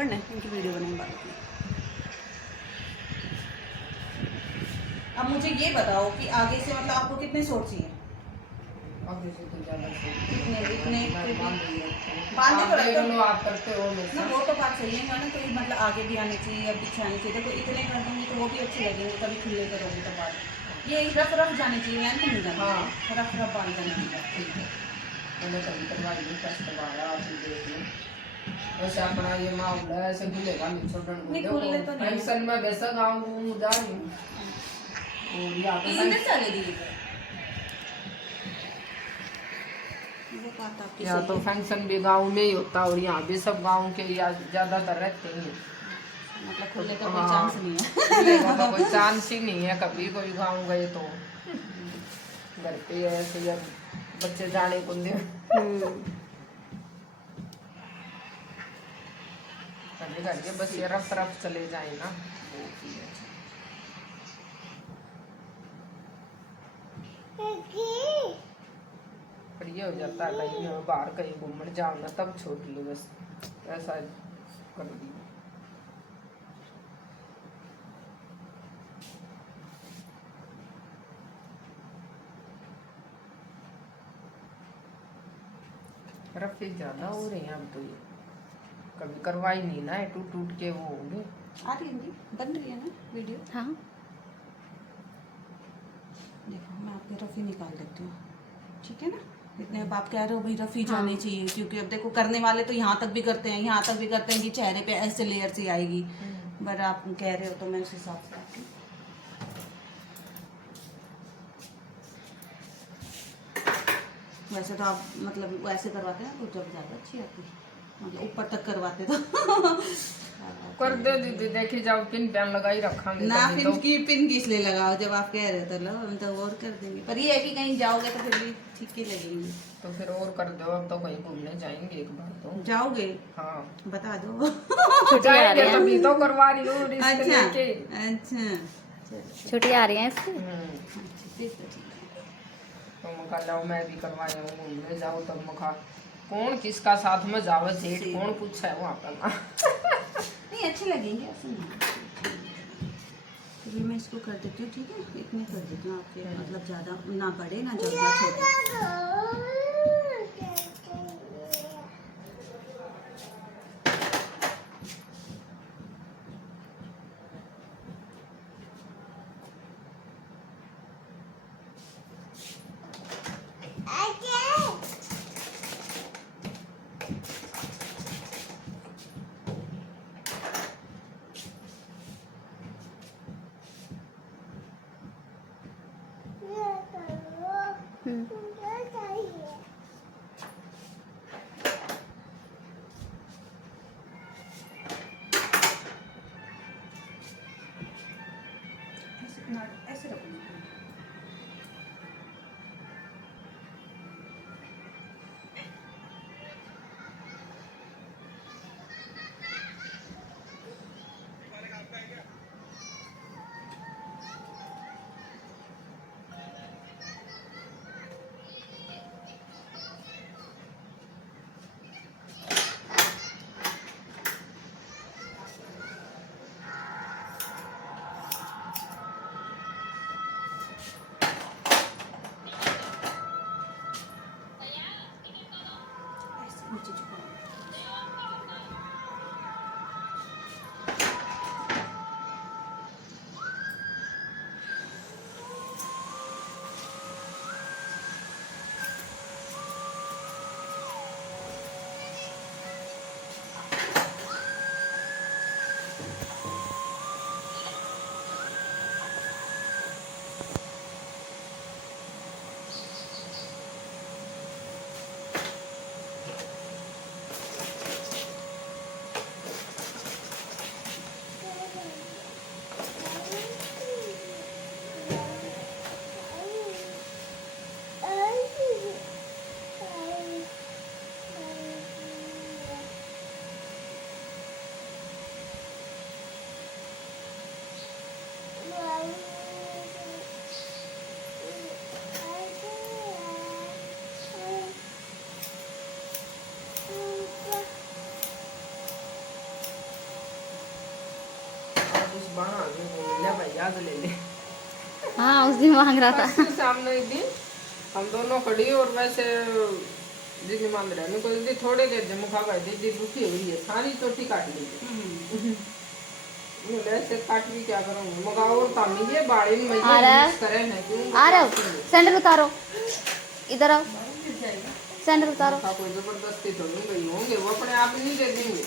पकड़ना है, इनकी वीडियो बनाई बालों की। अब मुझे ये बताओ कि आगे से मतलब आपको कितने सूट चाहिए? आगे से तो ज्यादा इतने इतने बांधे बांधे तो लो आप करते हो ना, हमेशा। वो तो बात सही है ना, तो ये मतलब आगे भी आने चाहिए या पीछे आने चाहिए। देखो इतने कर दूंगी तो वो भी अच्छे लगेंगे, कभी खुले करोगे तो बात ये रफ रफ जाने चाहिए, लेंथ नहीं जानी हाँ चाहिए, रफ रफ बाल जाने चाहिए। ठीक है, मैंने कभी करवाई नहीं, फर्स्ट बार आप ही देख लो। वैसे अपना ये माहौल है, ऐसे खुलेगा नहीं छोटन को। नहीं, देखो खुले तो नहीं है। फंक्शन में वैसा गाँव घूम जा रही हूँ और यहाँ पे इधर चले दीदी को। वो बात आपकी यहाँ सही तो है। फंक्शन भी गांव में ही होता है और यहाँ भी सब गांव के या ज्यादातर रहते ही हैं। मतलब खुले का तो कोई हाँ, चांस नहीं है। खुले का तो कोई चांस ही नहीं है। कभी कोई गांव गए तो घर पे ऐसे जब बच्चे जाने को दे कभी करके बस ये रफ रफ चले जाए ना। पर ये हो जाता है कहीं बाहर कहीं घूमने जाओ ना तब छोड़ लो, बस ऐसा कर दी। रफी ज्यादा हो रही हैं अब तो, ये कभी करवाई नहीं ना, टूट टूट के वो होंगे। आ रही है जी, बन रही है ना वीडियो। हाँ देखो मैं आपके रफ़ी निकाल देती हूँ, ठीक है ना। इतने अब आप कह रहे हो भाई रफ़ी हाँ। जानी चाहिए, क्योंकि अब देखो करने वाले तो यहाँ तक भी करते हैं, यहाँ तक भी करते हैं कि चेहरे पे ऐसे लेयर सी आएगी। बट आप कह रहे हो तो मैं उस हिसाब से आपकी वैसे तो आप मतलब वैसे करवाते हैं तो जब ज़्यादा अच्छी आती है, मतलब ऊपर तक करवाते तो कर दे दीदी, देखी जाओ पिन पैन लगाई रखांगे ना। कभी पिन तो। की पिन किस लिए लगाओ, जब आप कह रहे हो तो लो, हम तो और कर देंगे। पर ये है कि कहीं जाओगे तो फिर भी ठीक ही लगेंगे। तो फिर और कर दो, अब तो कहीं घूमने जाएंगे एक बार तो। जाओगे? हाँ बता दो। छुट्टी आ रही जाएंगे है, तभी तो करवा रही हूँ रिस्क अच्छा लेके। अच्छा छुट्टी आ रही है इसकी। अच्छा, ठीक है ठीक है। तो मुखा लाओ मैं भी करवाया हूँ, घूमने जाओ तब मुखा कौन किसका साथ में जावे सेठ सही। कौन पूछा है वहाँ पर ना। नहीं अच्छे लगेंगे, ऐसे नहीं। फिर मैं इसको कर देती हूँ, ठीक है, इतने कर देती हूँ आपके, मतलब ज़्यादा ना बड़े ना ज़्यादा छोटे। ऐसे रखूँगी। बना ले भाई याद ले ले। हाँ उस दिन मांग रहा था। परसों सामने एक दिन हम दोनों खड़ी और वैसे दीदी मांग रहे हैं, दीदी थोड़े देर से मुखा भाई दीदी दुखी हो रही है, सारी चोटी काट ली। ऐसे काट भी क्या करूँगी मगा और काम नहीं है बाड़ी में आ रहा है, आ रहा हो, सैंडल उतारो, इधर आओ, सैंडल उतारो। कोई जबरदस्ती तो नहीं गई होंगे, वो अपने आप नहीं दे देंगे।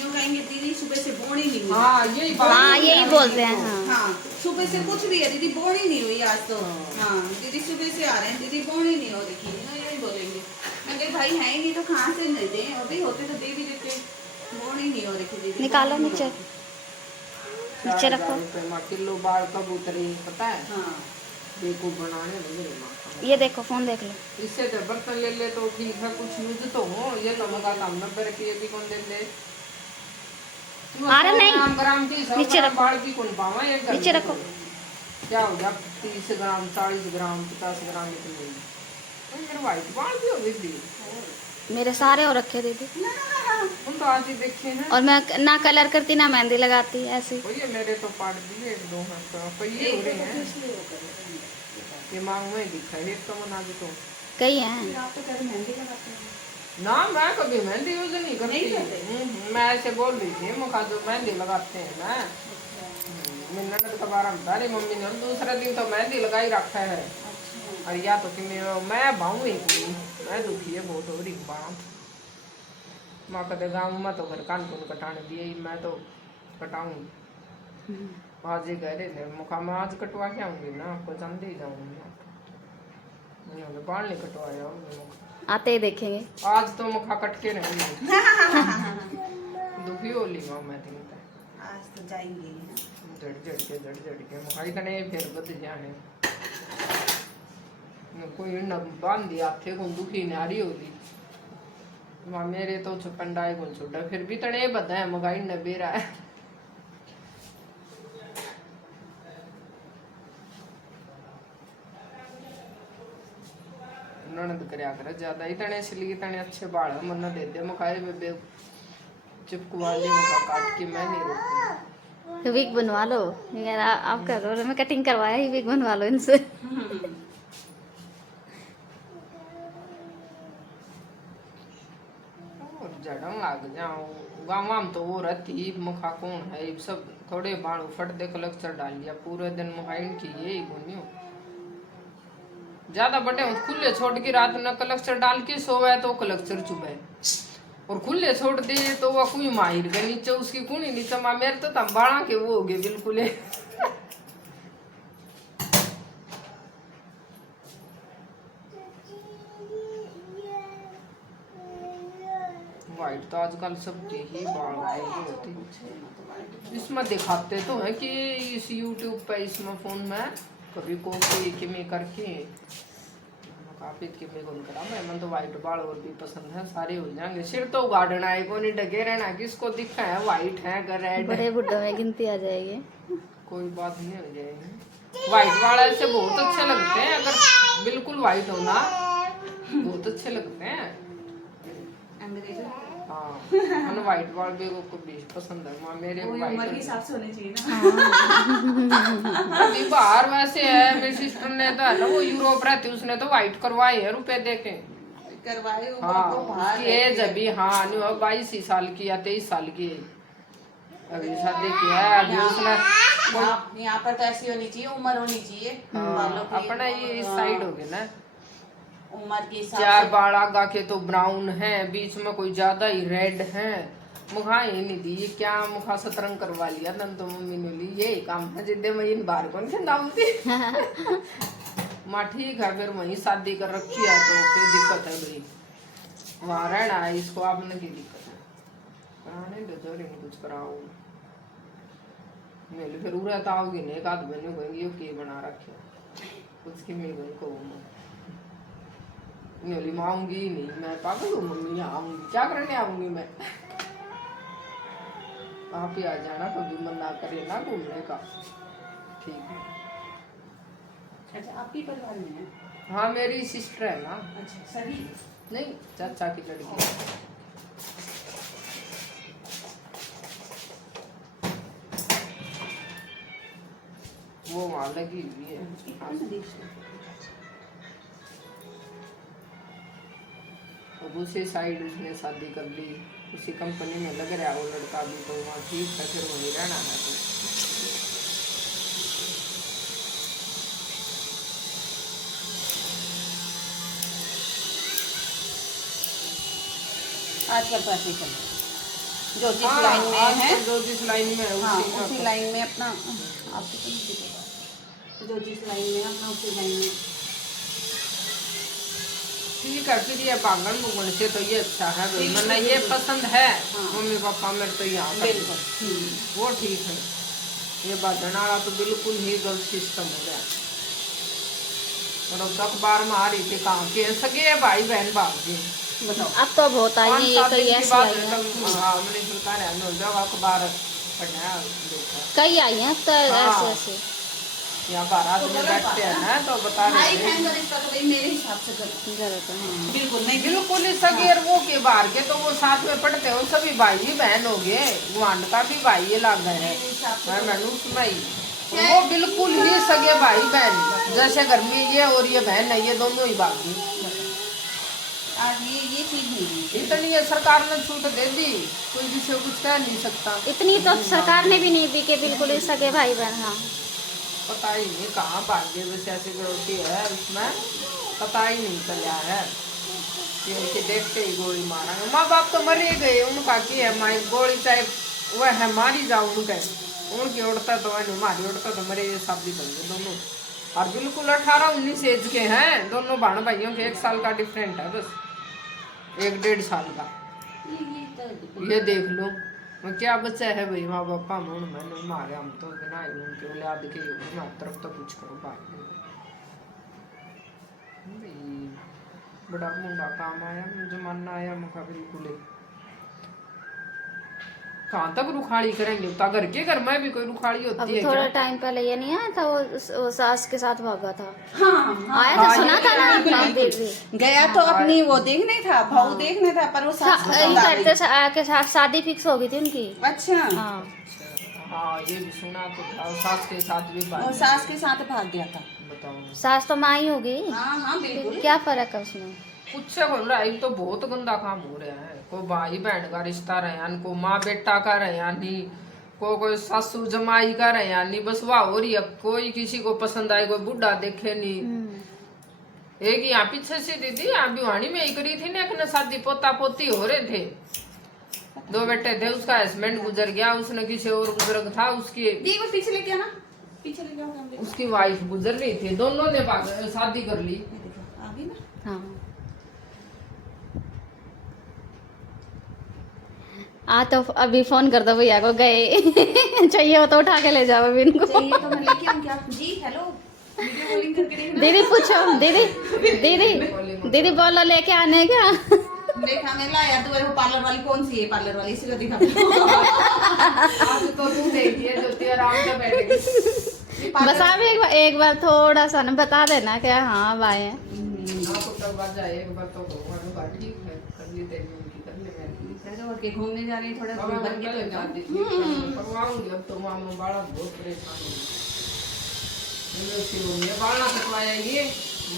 यूँ कहेंगे दीदी सुबह से बोनी नहीं हुई। हाँ यही बात, हाँ यही बोलते हैं। हाँ हाँ सुबह से कुछ भी है दीदी बोनी नहीं हुई आज तो। हाँ दीदी सुबह से आ रहे हैं दीदी बोनी नहीं हो रही ना, यही बोलेंगे। मैं कही भाई है ही नहीं तो कहाँ से नहीं दें, अभी होते तो दे भी देते, बोनी नहीं हो रही दीदी। निकालो नीचे, नीचे रखो। किलो बाल कबूतरी पता है। हाँ देखो बनाने लगे माँ। ये देखो फोन देख लो। इससे तो बर्तन ले ले तो ठीक है, कुछ यूज तो हो, ये तो मगा काम 90 रुपये भी कौन दे ले। अरे नहीं, ग्राम की नीचे रखो, बाल की कौन पावा, एक नीचे रखो। क्या हो गया 30 ग्राम 40 ग्राम 50 ग्राम इतने मेरे वाइट बाल भी हो गई। मेरे सारे हो रखे दीदी, हम तो आज ही देखे हैं। और मैं ना कलर करती ना मेहंदी लगाती ऐसे। ये मेरे तो पाट दिए एक दो हाथ तो ये हो रहे हैं, ये मांग में दिखा है एक तो मना भी तो कई हैं। ना मैं कभी मेहंदी यूज नहीं करती। मैं ऐसे बोल रही थी मुखा जो मेहंदी लगाते हैं ना, मेरी ननद का बार बता रही मम्मी ने, दूसरा दिन तो मेहंदी लगाई रखा है। और या तो कि मैं भाऊँ ही पूरी, मैं दुखी है बहुत हो रही बाम माँ कहते गाँव में तो घर कान कौन कटाने दिए, मैं तो कटाऊंगी। आज ही कह रहे थे मुखा मैं आज कटवा के आऊंगी ना, आपको जानते ही जाऊंगी, बाल नहीं कटवाया मुखा, आते ही देखेंगे। आज तो मुखा कट के रहेंगे। दुखी हो ली माँ मैं दिन आज तो जाएंगे जड़ के मुखा इतने फिर बद जाने कोई न बांध दिया थे को दुखी नारी होली माँ मेरे तो छपंडाए को छोड़ा फिर भी तने बदा है मगाई न बेरा है। ननद करया कर ज्यादा इतने इसलिए इतने अच्छे बाल मन दे दे मुखाए बेबे चिपकवा ले मुखा काट के मैं नहीं रोकूंगी। विग बनवा लो यार, आप कर दो, मैं कटिंग करवाया ही, विग बनवा लो इनसे। और जड़ों लाग जाओ गाँव में तो वो रहती मुखा कौन है सब थोड़े बाल फट दे कलेक्टर डाल दिया पूरे दिन मुखाइन की यही गुनियो ज्यादा बड़े हो खुले छोड़ के रात में कलेक्टर डाल के सोवे तो कलेक्टर चुभे, और खुले छोड़ दे तो वह कोई माहिर के नीचे उसकी कुनी नीचे माँ मेरे तो तंबाड़ा के वो हो गए बिल्कुल। वाइट तो आजकल सबके ही बाल होते इसमें दिखाते तो है कि इस यूट्यूब पे इसमें फोन में कभी कॉपी किमी करके काफी किमी कौन करा मैं मन तो वाइट बाल और भी पसंद है, सारे हो जाएंगे। सिर तो गार्डन आए को नहीं डगे रहना किसको दिखा है वाइट है अगर रेड बड़े बुड्ढों में गिनती आ जाएगी, कोई बात नहीं हो जाएगी। वाइट वाला ऐसे बहुत अच्छे लगते हैं, अगर बिल्कुल वाइट हो ना बहुत अच्छे लगते हैं। हाँ वाइट बाल भी को भी पसंद है माँ मेरे उम्र के हिसाब से होने चाहिए ना। अभी बाहर वैसे है मेरी सिस्टर ने तो है ना वो यूरोप रहती उसने तो वाइट करवाए है रुपए दे के करवाए। हाँ एज अभी हाँ नहीं 22 साल की या 23 साल की अभी शादी की है अभी उसने यहाँ पर तो ऐसी होनी चाहिए उम्र होनी चाहिए अपना ये इस साइड हो गया ना उम्र के चार बाल आगा के तो ब्राउन है बीच में कोई ज्यादा ही रेड है मुखा ही नहीं दी क्या मुखा सतरंग करवा लिया नन तो मम्मी ने ली यही काम है जिद्दे में इन बार कौन के नाम थी माँ ठीक है फिर वहीं शादी कर रखी है तो क्या दिक्कत है भाई वहाँ रहना है इसको आपने की दिक्कत है कराने दो जोरी नहीं कुछ कराओ मेरे फिर उड़ा तो आओगी नहीं एक आध बहनों कहेंगी यो के बना रखे कुछ की मैं को मेरी माँ आऊंगी नहीं मैं पागल हूँ मम्मी आऊंगी क्या करने आऊंगी मैं आप ही आ जाना कभी मन ना करे ना घूमने का ठीक है। अच्छा आपकी परिवार में है? हाँ मेरी सिस्टर है ना। अच्छा सभी नहीं चाचा की लड़की वो वहाँ लगी हुई है। और दूसरी साइड उसने शादी कर ली, उसी कंपनी में लग रहा है वो लड़का भी, तो वहाँ ठीक है, फिर वहीं रहना है। आजकल तो ऐसे ही चल रहा है। जो जिस हाँ, लाइन में है, जो जिस लाइन में है हाँ उसी उसी में। लाइन में अपना, आपको तो नहीं पता, जो जिस लाइन में है अपना उसी लाइन में। ठीक है, फिर ये बांगन बुगन से तो ये अच्छा है भाई, बिल्कुल, मतलब ये बिल्कुल। पसंद है। हाँ। मम्मी पापा मेरे तो यहाँ कर बिल्कुल। वो ठीक है। ये बांधने वाला तो बिल्कुल ही गलत सिस्टम हो गया। और अब तक बार में आ रही थी काम के सगे भाई बहन भाग गए, बताओ। अब तो बहुत आई है, ये 5-7 तो दिन ये की ऐसी बात आई है है। तब। हाँ, मैंने सुनता है जब अखबार पढ़ा देखा। कई आई हैं अब तो हाँ। ऐसे ऐसे। यहाँ बारात में बैठते हैं ना, तो बता भाई रहे थे बहन का रिश्ता तो भाई मेरे हिसाब से गलत गलत है, हाँ। बिल्कुल नहीं। बिल्कुल ही सगे और वो के बाहर के तो वो साथ में पढ़ते हो, सभी भाई ही बहन हो गए। गुआंढ का भी भाई ये लग गए है, मैं मैंने उसमें ही वो बिल्कुल ही सगे भाई बहन, जैसे घर में ये और ये बहन है, ये दोनों ही बाकी। आज ये चीज नहीं है। इतनी ये सरकार ने छूट दे दी, कोई किसी को कुछ कह नहीं सकता। इतनी तो सरकार ने भी नहीं दी कि बिल्कुल ही सगे भाई बहन। हाँ, पता ही नहीं कहाँ भाग्य वैसे ऐसी गलती है उसमें, पता ही नहीं चला है कि उनके देखते ही गोली मारा। माँ बाप तो मरे गए, उनका की है माई गोली चाहे वह है मारी जाओ उनके, उनकी उड़ता तो वह मारी उड़ता तो मरे, ये शादी बन गए दोनों। और बिल्कुल 18-19 एज के हैं दोनों भाण भाइयों के, 1 साल का डिफरेंट है बस, 1-1.5 साल का। ये देख लो मैं क्या बच्चा है भाई, माँ बापा मन मैंने मारे हम तो बिना उनके औलाद के हमारी तरफ तो कुछ करो भाई। बड़ा मुंडा काम आया, जमाना आया मुखा बिल्कुल ही। कहाँ तक रुखाड़ी करेंगे, उतना घर के घर में भी कोई रुखाड़ी होती अभी है थोड़ा क्या? टाइम पहले ये नहीं आया था वो सास के सास भागा था। हाँ, आया था, हाँ, सुना ये था ना। बिल्कुल, हाँ, बिल्कुल। देख भी। गया तो अपनी वो देखने था, भाव देखने था, पर वो सास पसंद आ गई। के साथ शादी फिक्स हो गई थी उनकी। अच्छा, हाँ, हाँ ये भी सुना तो था, और सास के साथ भी और बात सास के साथ भाग गया था। बताओ। सास तो माँ ही होगी। हाँ हाँ बिल्कुल। क्या फर्क है उसमें। कुछ से बोल रहा है, तो बहुत गंदा काम हो रहा है। को भाई बहन का रिश्ता रहे, को माँ बेटा का रहे नहीं, को कोई सासू जमाई का रहे नहीं, बस वाह हो रही है। कोई किसी को पसंद आए, कोई बुढ़ा देखे नहीं। एक यहाँ पीछे से दीदी यहाँ भिवानी में ही करी थी ना, एक शादी पोता पोती हो रहे थे, 2 बेटे थे, उसका हस्बैंड गुजर गया, उसने किसी और बुजुर्ग था उसकी, देखो पीछे लेके आना, पीछे लेके आओ कैमरे को। उसकी वाइफ गुजर रही थी, दोनों ने शादी कर ली। ये देखो, आ गई ना। हाँ, तो अभी फोन कर दो भैया को, गए चाहिए हो तो उठा के ले जाओ अभी इनको। चाहिए तो मैं लेके आऊँ क्या? जी हेलो, वीडियो कॉलिंग करके देखना। दीदी पूछो, दीदी बोलो लेके आने क्या। देखा मैं लाया तो वो पार्लर वाली कौन सी है, पार्लर वाली इसी को दिखा। आज तो तुम देखिए जो तेरा आराम से बैठेगी। बस आप एक बार थोड़ा सा ना बता देना क्या। हाँ अब आए हैं। आपको तब बात जाए एक बार तो होगा ठीक है, कर ली तेरी उनकी कर ले मेरी। के घूमने जा रही थोड़ा अब मैं बन के कल तो जाती थी, परवाऊंगी अब तो मामा बाड़ा बहुत परेशान हो गई। मैं उसकी घूमने बाड़ा कटवाया ये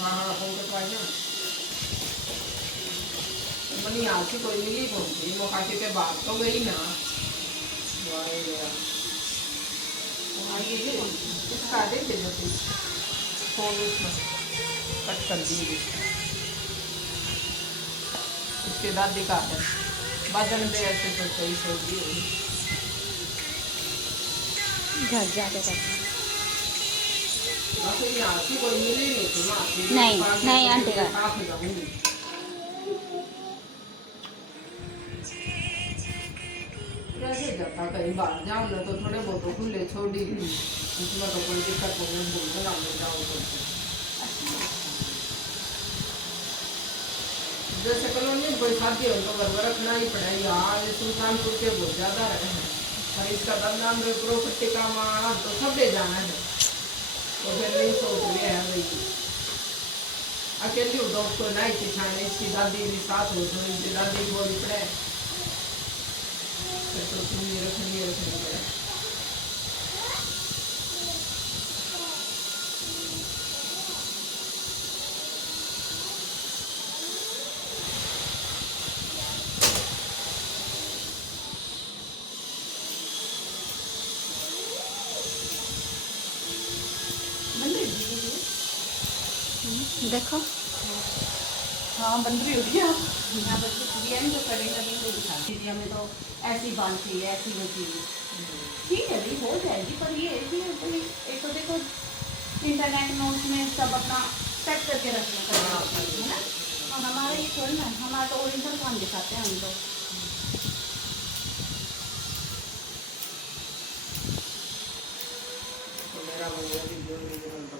हाँ फोन कटवाया मनी आती कोई मिली कौन सी मुखाती के बात तो गई ना उसका दे थे जैसे फोन उसमें कट कर दी उसके दादी का है बाजन दे ऐसे तो सही सही हुई घर जाके करते हैं। यहाँ की कोई मिली नहीं थी ना नहीं आंटी का कैसे जाता कहीं बाहर जाओ ना तो थोड़े बहुत खुले छोड़ी उसमें तो कोई दिक्कत नहीं बोलते ना जाओ जैसे कॉलोनी में कोई शादी हो तो घर में रखना ही पड़ेगा। यहाँ सुल्तानपुर के बहुत ज्यादा रहे हैं और इसका बदनाम प्रॉपर्टी का मान तो सब ले जाना है तो फिर नहीं सोच रहे हैं भाई अकेली उदो को नहीं पिछाने इसकी दादी भी साथ हो तो इनकी दादी बोली पड़े तो तुम ये रखनी पड़े देखो हाँ बन रही होगी यहाँ पर बिरयानी तो करेंगे नहीं तो दिखा दीजिए हमें तो ऐसी बाल चाहिए ऐसी वो चाहिए ठीक है भाई हो जाएगी पर ये है कि कोई एक तो देखो इंटरनेट में उसमें सब अपना सेट करके रखना करना है ना और हमारा ये थोड़ी ना हमारा तो ओरिजिनल काम दिखाते हैं हम तो तो मेरा बनेगा वीडियो ओरिजिनल तो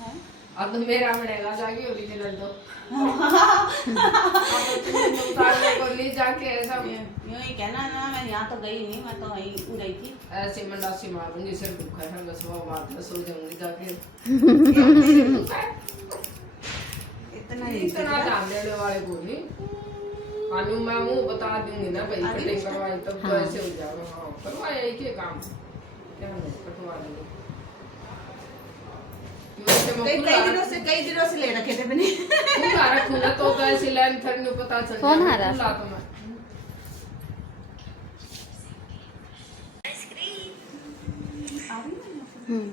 है अब तो मेरा बनेगा जाके ओरिजिनल तो अब तो तुम उतारने को ले जाके ऐसा यूँ ही कहना ना मैं यहाँ तो गई नहीं मैं तो वहीं उड़ई थी ऐसे मंडासी मारूंगी सिर दुखा है बस वो बात है सो जाऊंगी जाके इतना इतना ध्यान देने वाले को नहीं आनू मैं मुंह बता दूंगी ना भाई कटिंग करवाई तब तो ऐसे हो जाएगा हाँ करवाया एक ही काम क्या नहीं कटवा देंगे कई दिनों से ले रखे थे मैंने खुला रखूं ना तो ऐसे लाइन थर नहीं पता चल कौन आ रहा? खुला तो मैं हम्म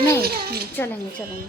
नहीं चलेंगे चलेंगे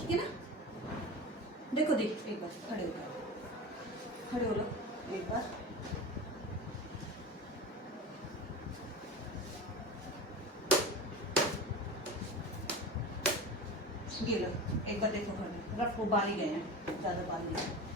ठीक है ना देखो देख एक बार खड़े हो लो एक बार ये लो एक बार देखो खड़े रखो बाल ही गए हैं ज्यादा बाल नहीं